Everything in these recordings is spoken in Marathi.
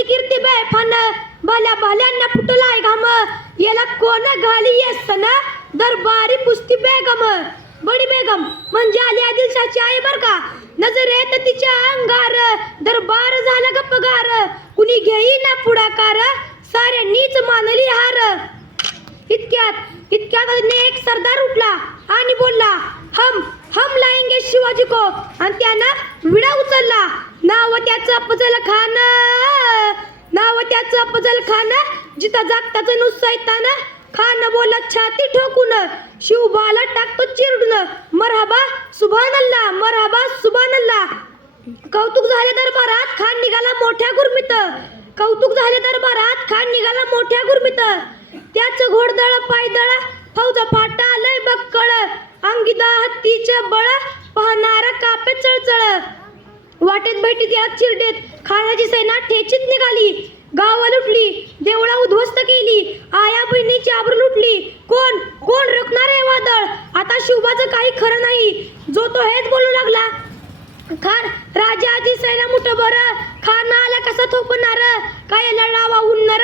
खानाची कीर्ती बेफान भल्या भल्यांना फुटलाय घाम. याला कोण घाली येसन? दरबारी पुस्ती बेगम. बडी बेगम म्हणजे आली आदिलशाची आई बर का? नजरेत तिच्या अंगार. दरबार झाला गप्पगार. कुणी घेई ना पुढाकार साऱ्यांनीच मानली हार. इतक्यात इतक्यात एक सरदार उठला आणि बोलला हम हम लाएंगे शिवाजी को. आणि त्यानं विडा उचलला. नाव त्याचं अफजल खान. नाव त्याचं अफजल खान. जिथं जागताच नुसैतान खान बोला छाती ठोकून. शिवबाला टाकतो चिरडून. मरहबा सुभानल्ला मरहबा सुभानल्ला. कौतुक झाले दरबारात खान निघाला मोठ्या गुरमित. कौतुक झाले दरबारात खान निघाला मोठ्या गुरमित. त्याच घोडदळ पायदळ फौजा फाटा लय बक्कळ. अंगिदा हत्तीच्या बळ पाहणारा कापे चळचळ. वाटेत भेटीत यात चिरडेत खानाची सेना ठेचीत निघाली. गावा लुटली. देवळा उद्ध्वस्त केली. आया बहिणीची आबरू लुटली. कोण? कोण? रोखणार आहे वादळ. आता शिवबाचं काही खरं नाही. जो तो हेच बोलू लागला. खान राजाची सैना मुठ बर. खान आला कसा थोपणार? काय लढावा उन्नर?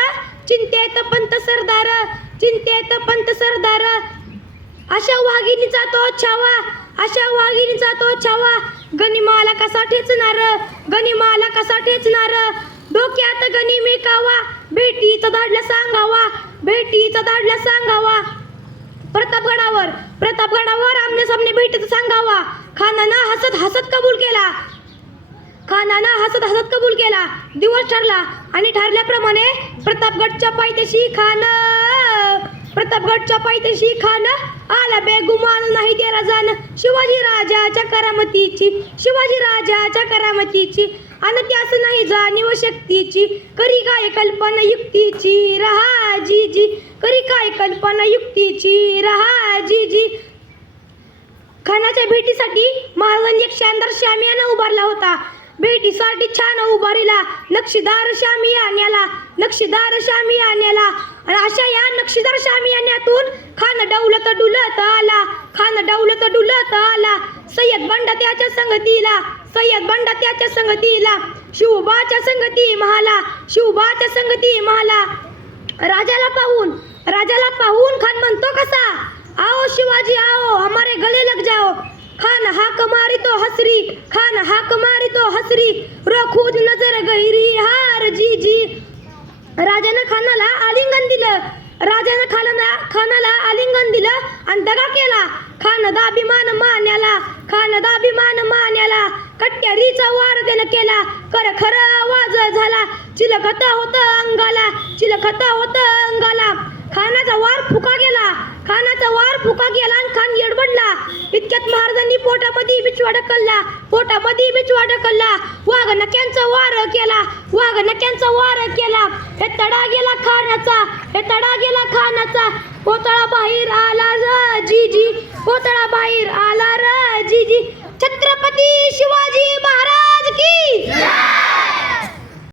चिंतेत पंत सरदार. चिंतेत पंत सरदार. अशा वाघिणीचा तो छावा. अशा वाघिणीचा तो छावा. गनिमाला कसा ठेचणार गनिमाला कसा ठेचणार डोक्यात गणी मेकावा भेटीचा धाडला सांगावा भेटीचा धाडला सांगावा. प्रतापगडावर प्रतापगडावर आमने सामने भेटीचं सांगावा. खानानं हसत हसत कबूल केला. खानानं हसत हसत कबूल केला. दिवस ठरला आणि ठरल्याप्रमाणे प्रतापगडच्या पायथ्याशी खान प्रतापगडच्या पायथ्याशी खान आला बेगुमान नाही त्याला जाण. शिवाजी राजाच्या करामतीची शिवाजी राजाच्या करामतीची. आणि त्यास नाही जाणीव शक्तीची. करी काय कल्पना युक्तीची? रहा जी जी करी काय कल्पना युक्तीची? रहा जी जी खानाच्या भेटीसाठी महाराजांनी एक शानदार शामियाना उभारला होता. भेटीसाठी छान उभारीला. नक्षीदार शामियान्याला नक्षीदार शामियान्याला आणि अशा या नक्षीदार शामियान्यातून खान डौलत डुलत आला. खान डौलत डुलत आला. सय्यद बंड त्याच्या संगतीला. सय्यद बंड त्याच्या संगतीला. शिवबाच्या संगती महाला शिवबाच्या संगती महाला राजाला पाहून राजाला पाहून खान म्हणतो कसा? आओ शिवाजी आओ हमारे गले लग जाओ. खान हाक मारी तो हसरी खान हाक मारी तो हसरी. रखूज नजर गहिरी हार जी जी राजानं खानाला आलिंगन दिलं. राजानं खानाला खानाला आलिंगन दिलं आणि दगा केला. खान दाभिमान मान्याला खान दाभिमान मान्याला. कट्यारीचा वार त्यानं केला. कर खर आवाज झाला. चिलखता होत अंगाला चिलखता होत अंगाला खानाचा वार फुका गेला खानाचा वार फुका गेला आणि खान इतक्यात महाराजांनी पोटामध्ये बिचवा ढकलला पोटामध्ये बिचवा ढकलला वाघ नक्यांचा वार केला. वाघ नक्यांचा वार केला. हे तडा गेला खानाचा. हे तडा गेला खानाचा. पोतळा बाहेर आला जी जी. पोतळा बाहेर आला